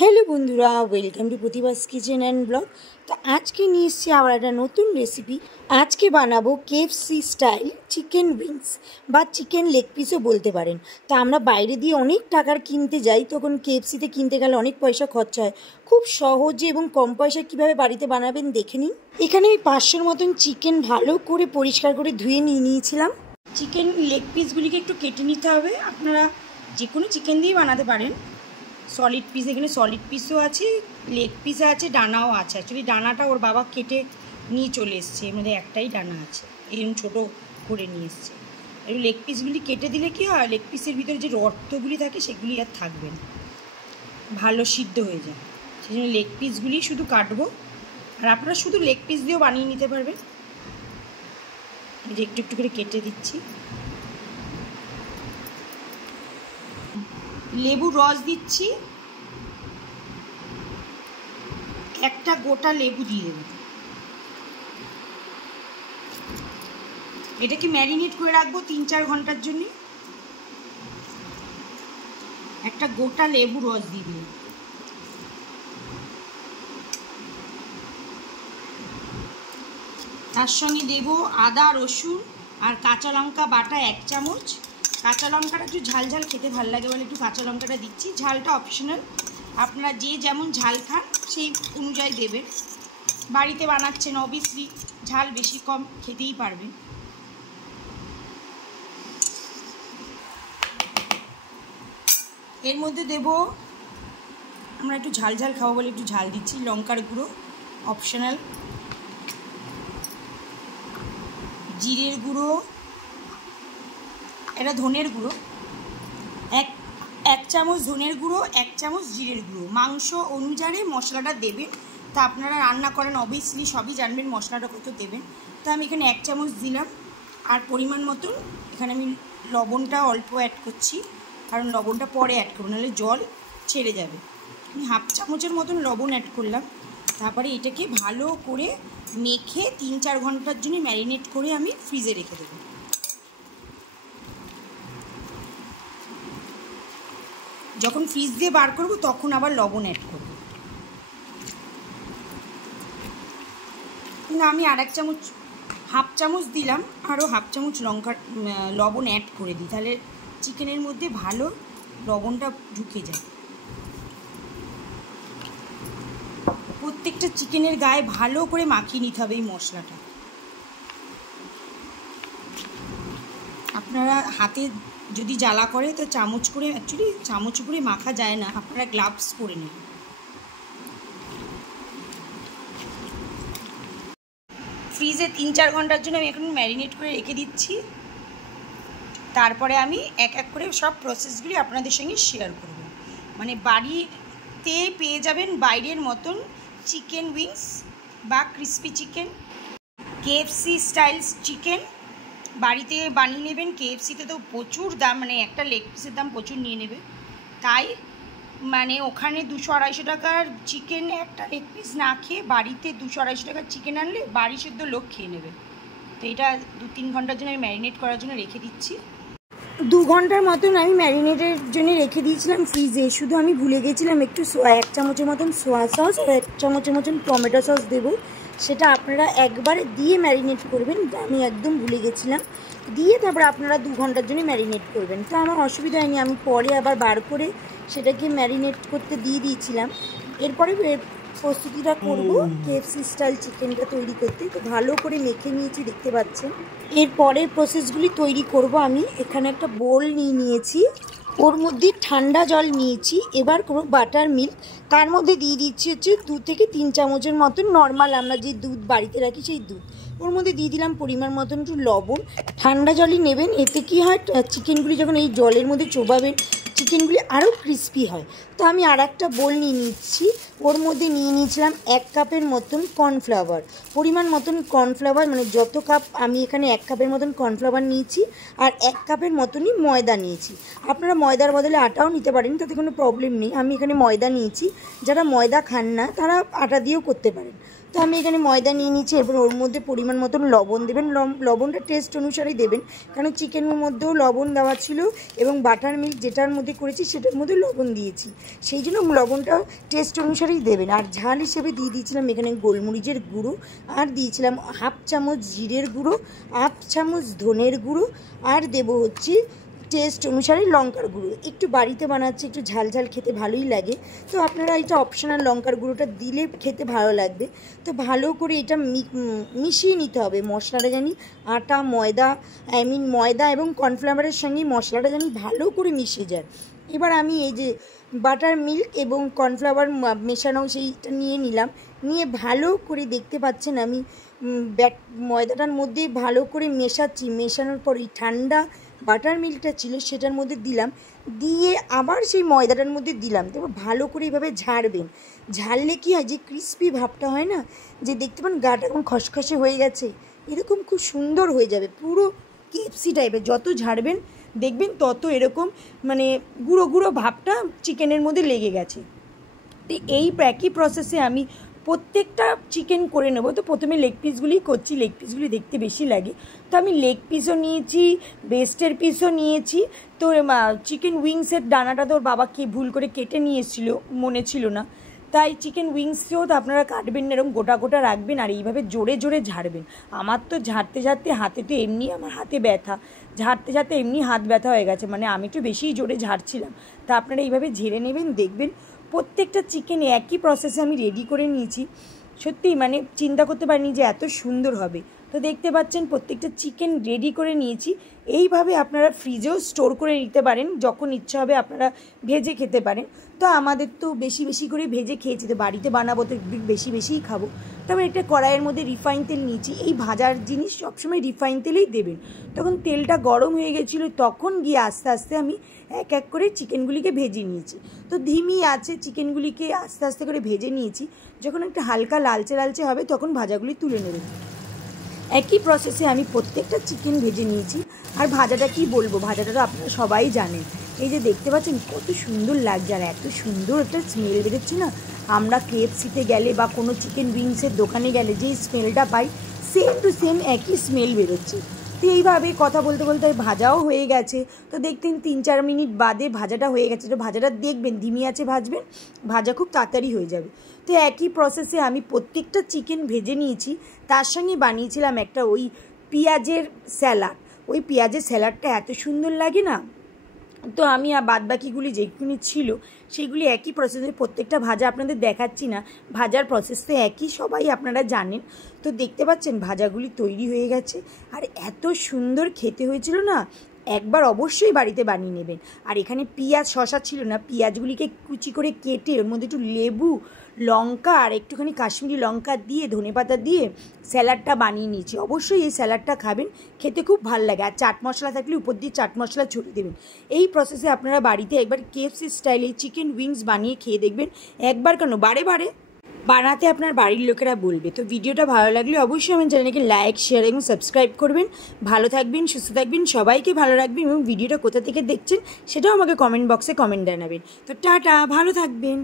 Hello বন্ধুরা, welcome to Pratibha's kitchen and blog. তো আজকে নিয়ে এসেছি আবার একটা নতুন রেসিপি। আজকে বানাবো কেএফসি স্টাইল চিকেন উইংস বা চিকেন লেগ পিসও বলতে পারেন। তো আমরা বাইরে দিয়ে অনেক টাকার কিনতে যাই, তখন কেএফসিতে কিনতে গেলে অনেক পয়সা খরচা হয়। খুব সহজে এবং কম পয়সায় কীভাবে বাড়িতে বানাবেন দেখে নিন। এখানে আমি 500-র মতন চিকেন ভালো করে পরিষ্কার করে ধুয়ে নিয়েছিলাম। চিকেন লেগ পিসগুলিকে একটু কেটে নিতে হবে। আপনারা যে কোনো চিকেন দিয়ে বানাতে পারেন। সলিড পিস, এখানে সলিড পিসও আছে, লেগ পিসও আছে, ডানাও আছে। অ্যাকচুয়ালি ডানাটা ওর বাবা কেটে নিয়ে চলে এসছে, এর মধ্যে একটাই ডানা আছে, এরকম ছোটো করে নিয়ে এসছে। এবার লেগ পিসগুলি কেটে দিলে কী হয়, লেগ পিসের ভিতরে যে রক্তগুলি থাকে সেগুলি আর থাকবে না, ভালো সিদ্ধ হয়ে যায়। সেই জন্য লেগ পিসগুলি শুধু কাটবো। আর আপনারা শুধু লেগ পিস দিয়েও বানিয়ে নিতে পারবেন। এই যে একটু একটু করে কেটে দিচ্ছি। লেবু রস দিচ্ছি, একটা গোটা লেবু দিয়ে দেব। এটাকে ম্যারিনেট করে রাখবো 3-4 ঘন্টার জন্য। একটা গোটা লেবু রস দিয়ে দিই। তার সঙ্গে দেব আদা, রসুন আর কাঁচা লঙ্কা বাটা 1 চামচ। কাঁচা লঙ্কাটা একটু ঝাল ঝাল খেতে ভালো লাগে বলে একটু কাঁচা লঙ্কাটা দিচ্ছি। ঝালটা অপশনাল, আপনারা যে যেমন ঝাল খান সেই অনুযায়ী দেবেন। বাড়িতে বানাচ্ছেন অবভিয়াসলি ঝাল বেশি কম খেতেই পারবেন। এর মধ্যে দেব, আমরা একটু ঝাল ঝাল খাবো বলে একটু ঝাল দিচ্ছি, লঙ্কার গুঁড়ো অপশনাল, জিরের গুঁড়ো, এটা ধনের গুঁড়ো, এক চামচ ধনের গুঁড়ো, 1 চামচ জিরের গুঁড়ো। মাংস অনুযায়ী মশলাটা দেবেন। তা আপনারা রান্না করেন অবভিয়াসলি সবই জানবেন মশলাটা কত দেবেন। তো আমি এখানে 1 চামচ দিলাম। আর পরিমাণ মতন এখানে আমি লবণটা অল্প অ্যাড করছি, কারণ লবণটা পরে অ্যাড করবো, নাহলে জল ছেড়ে যাবে। আমি 1/2 চামচের মতন লবণ অ্যাড করলাম। তারপরে এটাকে ভালো করে মেখে 3-4 ঘন্টার জন্য ম্যারিনেট করে আমি ফ্রিজে রেখে দেবো। যখন ফ্রিজ দিয়ে বার করব তখন আবার লবণ অ্যাড করব। না, আমি আর 1.5 চামচ দিলাম, আরও 1/2 চামচ লবণ অ্যাড করে দিই, তাহলে চিকেনের মধ্যে ভালো লবণটা ঢুকে যায়। প্রত্যেকটা চিকেনের গায়ে ভালো করে মাখিয়ে নিতে হবে এই মশলাটা। আপনারা হাতে যদি জ্বালা করে তো চামচ করে, অ্যাকচুয়ালি চামচ করে মাখা যায় না, আপনারা গ্লাভস পরে নেবেন। ফ্রিজে 3-4 ঘন্টার জন্য আমি এখন ম্যারিনেট করে রেখে দিচ্ছি। তারপরে আমি এক এক করে সব প্রসেসগুলি আপনাদের সঙ্গে শেয়ার করব। মানে বাড়িতে পেয়ে যাবেন বাইরের মতন চিকেন উইংস বা crispy chicken, KFC style chicken বাড়িতে বানিয়ে নেবেন। কেএফসিতে তো প্রচুর দাম, মানে একটা লেগ পিসের দাম প্রচুর নিয়ে নেবে, তাই মানে ওখানে 200-250 টাকার চিকেন একটা লেগ পিস না খেয়ে বাড়িতে 200-250 টাকার চিকেন আনলে বাড়ি সেদ্ধ লোক খেয়ে নেবে। তো এটা 2-3 ঘন্টার জন্য আমি ম্যারিনেট করার জন্য রেখে দিচ্ছি। 2 ঘন্টার মতন আমি ম্যারিনেটের জন্য রেখে দিয়েছিলাম ফ্রিজে। শুধু আমি ভুলে গেছিলাম একটু 1 চামচের মতন সোয়া সস আর 1 চামচের মতন টমেটো সস দেবো। সেটা আপনারা একবারে দিয়ে ম্যারিনেট করবেন, আমি একদম ভুলে গেছিলাম। দিয়ে তারপরে আপনারা 2 ঘন্টার জন্য ম্যারিনেট করবেন। তো আমার অসুবিধা হয়নি, আমি পরে আবার বার করে সেটাকে ম্যারিনেট করতে দিয়ে দিয়েছিলাম। এরপরে প্রস্তুতিটা করব কেএফসি স্টাইল চিকেনটা তৈরি করতে। তো ভালো করে মেখে নিয়েছি, দেখতে পাচ্ছেন। এরপরের প্রসেসগুলি তৈরি করব আমি। এখানে একটা বোল নিয়েছি, ওর মধ্যে ঠান্ডা জল নিয়েছি। এবার করব বাটার মিল্ক, তার মধ্যে দিয়ে দিচ্ছি হচ্ছে 2 থেকে 3 চামচের মতন নর্মাল আমরা যে দুধ বাড়িতে রাখি সেই দুধ। ওর মধ্যে দিয়ে দিলাম পরিমাণ মতন একটু লবণ। ঠান্ডা জলই নেবেন, এতে কি হয় চিকেনগুলি যখন এই জলের মধ্যে চোবাবেন চিকেনগুলি আরও ক্রিস্পি হয়। তো আমি আর একটা বোল নিয়ে নিচ্ছি, ওর মধ্যে নিয়ে নিয়েছিলাম 1 কাপের মতন কর্নফ্লাওয়ার। পরিমাণ মতন কর্নফ্লাওয়ার, মানে যত কাপ আমি এখানে 1 কাপের মতন কর্নফ্লাওয়ার নিয়েছি, আর 1 কাপের মতনই ময়দা নিয়েছি। আপনারা ময়দার বদলে আটাও নিতে পারেন, তাতে কোনো প্রবলেম নেই। আমি এখানে ময়দা নিয়েছি, যারা ময়দা খান না তারা আটা দিয়েও করতে পারেন। তো আমি এখানে ময়দা নিয়ে নিচ্ছি। এরপর ওর মধ্যে পরিমাণ মতন লবণ দেবেন, লবণটা টেস্ট অনুসারেই দেবেন, কারণ চিকেনের মধ্যেও লবণ দেওয়া ছিল এবং বাটার মিল্ক যেটার মধ্যে মধ্যে করেছি সেটার মধ্যে লবণ দিয়েছি, সেই জন্য লবণটা টেস্ট অনুসারেই দেবেন। আর ঝাল হিসেবে দিয়ে দিয়েছিলাম এখানে গোলমরিচের গুঁড়ো, আর দিয়েছিলাম 1/2 চামচ জিরের গুঁড়ো, 1/2 চামচ ধনের গুঁড়ো, আর দেবো হচ্ছে টেস্ট অনুসারে লঙ্কার গুঁড়ো। একটু বাড়িতে বানাচ্ছি, একটু ঝাল ঝাল খেতে ভালোই লাগে, তো আপনারা এটা অপশনাল, লঙ্কার গুঁড়োটা দিলে খেতে ভালো লাগবে। তো ভালো করে এটা মিশিয়ে নিতে হবে মশলাটা, জানি আটা ময়দা এবং কর্নফ্লাওয়ারের সঙ্গে মশলাটা জানি ভালো করে মিশে যায়। এবার আমি এই যে বাটার মিল্ক এবং কর্নফ্লাওয়ার মেশানো সেইটা নিয়ে নিলাম, নিয়ে ভালো করে দেখতে পাচ্ছেন আমি ময়দাটার মধ্যে ভালো করে মেশাচ্ছি। মেশানোর পর এই ঠান্ডা বাটার মিল্কটা ছিল সেটার মধ্যে দিলাম, দিয়ে আবার সেই ময়দাটার মধ্যে দিলাম। তারপর ভালো করে এইভাবে ঝাড়বেন। ঝাড়লে কি হয়, যে ক্রিস্পি ভাবটা হয় না, যে দেখতে পান গাটা এখন খসখসে হয়ে গেছে, এরকম খুব সুন্দর হয়ে যাবে, পুরো কেএফসি টাইপের। যত ঝাড়বেন দেখবেন তত এরকম মানে গুঁড়ো গুঁড়ো ভাবটা চিকেনের মধ্যে লেগে গেছে। তো এই একই প্রসেসে আমি প্রত্যেকটা চিকেন করে নেব। তো প্রথমে লেগ পিসগুলি করছি, লেগ পিসগুলি দেখতে বেশি লাগে, তো আমি লেগ পিসও নিয়েছি, ব্রেস্টের পিসও নিয়েছি। তো চিকেন উইংসের ডানাটা তো ওর বাবাকে ভুল করে কেটে নিয়ে এসেছিলো, মনে ছিল না, তাই চিকেন উইংসেও তো আপনারা কাটবেন না, এরকম গোটা গোটা রাখবেন আর এইভাবে জোরে জোরে ঝাড়বেন। আমার তো ঝাড়তে ঝাড়তে হাতে তো এমনি আমার হাতে ব্যথা, ঝাড়তে ঝাড়তে এমনি হাত ব্যথা হয়ে গেছে, মানে আমি একটু বেশিই জোরে ঝাড়ছিলাম। তা আপনারা এইভাবে ঝেড়ে নেবেন, দেখবেন প্রত্যেকটা চিকেন একই প্রসেসে আমি রেডি করে নিয়েছি। সত্যি মানে চিন্তা করতে পারিনি যে এত সুন্দর হবে। তো দেখতে পাচ্ছেন প্রত্যেকটা চিকেন রেডি করে নিয়েছি। এইভাবে আপনারা ফ্রিজেও স্টোর করে নিতে পারেন, যখন ইচ্ছা হবে আপনারা ভেজে খেতে পারেন। তো আমাদের তো বেশি বেশি করে ভেজে খেয়েছি, তো বাড়িতে বানাবো তো বেশি বেশিই খাবো। তারপর একটা কড়াইয়ের মধ্যে রিফাইন তেল নিয়েছি। এই ভাজার জিনিস সবসময় রিফাইন তেলেই দেবেন। তখন তেলটা গরম হয়ে গেছিলো, তখন গিয়ে আস্তে আস্তে আমি এক এক করে চিকেনগুলিকে ভেজে নিয়েছি। তো ধিমি আছে চিকেনগুলিকে আস্তে আস্তে করে ভেজে নিয়েছি। যখন একটা হালকা লালচে লালচে হবে তখন ভাজাগুলি তুলে নেবেন। একই প্রসেসে আমি প্রত্যেকটা চিকেন ভেজে নিয়েছি। আর ভাজাটা কি বলবো, ভাজাটা তো আপনারা সবাই জানেন। এই যে দেখতে পাচ্ছেন কত সুন্দর লাগছে, আর এত সুন্দর একটা স্মেল বেরোচ্ছে না। আমরা কেএফসিতে গেলে বা কোনো চিকেন উইংসের দোকানে গেলে যে স্মেলটা পাই, সেম টু সেম একই স্মেল বেরোচ্ছে। তো এইভাবে কথা বলতে বলতে ভাজাও হয়ে গেছে। তো দেখতেন 3-4 মিনিট বাদে ভাজাটা হয়ে গেছে। তো ভাজাটা দেখবেন ধিমি আছে ভাজবেন, ভাজা খুব তাড়াতাড়ি হয়ে যাবে। তো একই প্রসেসে আমি প্রত্যেকটা চিকেন ভেজে নিয়েছি। তার সঙ্গে বানিয়েছিলাম একটা ওই পেঁয়াজের স্যালাড। ওই পেঁয়াজের স্যালাডটা এত সুন্দর লাগে না। তো আমি বাদবাকিগুলি যেগুলি ছিল সেগুলি একই প্রসেসে, প্রত্যেকটা ভাজা আপনাদের দেখাচ্ছি না, ভাজার প্রসেস তো একই, সবাই আপনারা জানেন। তো দেখতে পাচ্ছেন ভাজাগুলি তৈরি হয়ে গেছে, আর এত সুন্দর খেতে হয়েছিল না, একবার অবশ্যই বাড়িতে বানিয়ে নেবেন। আর এখানে পেঁয়াজ শসা ছিল না, পেঁয়াজগুলিকে কুচি করে কেটে ওর মধ্যে একটু লেবু, লঙ্কা আর একটুখানি কাশ্মীরি লঙ্কা দিয়ে ধনেপাতা দিয়ে স্যালাডটা বানিয়ে নিয়েছি। অবশ্যই এই স্যালাডটা খাবেন, খেতে খুব ভালো লাগে। আর চাট মশলা থাকলে উপর দিয়ে চাট মশলা ছড়িয়ে দেবেন। এই প্রসেসে আপনারা বাড়িতে একবার কেএফসি স্টাইলে চিকেন উইংস বানিয়ে খেয়ে দেখবেন, একবার কেন বারে বারে বানাতে আপনার বাড়ির লোকেরা বলবে। তো ভিডিওটা ভালো লাগলে অবশ্যই আমার চ্যানেলকে লাইক, শেয়ার এবং সাবস্ক্রাইব করবেন। ভালো থাকবেন, সুস্থ থাকবেন, সবাইকে ভালো রাখবেন, এবং ভিডিওটা কোথা থেকে দেখছেন সেটাও আমাকে কমেন্ট বক্সে কমেন্ট জানাবেন। তো টাটা, ভালো থাকবেন।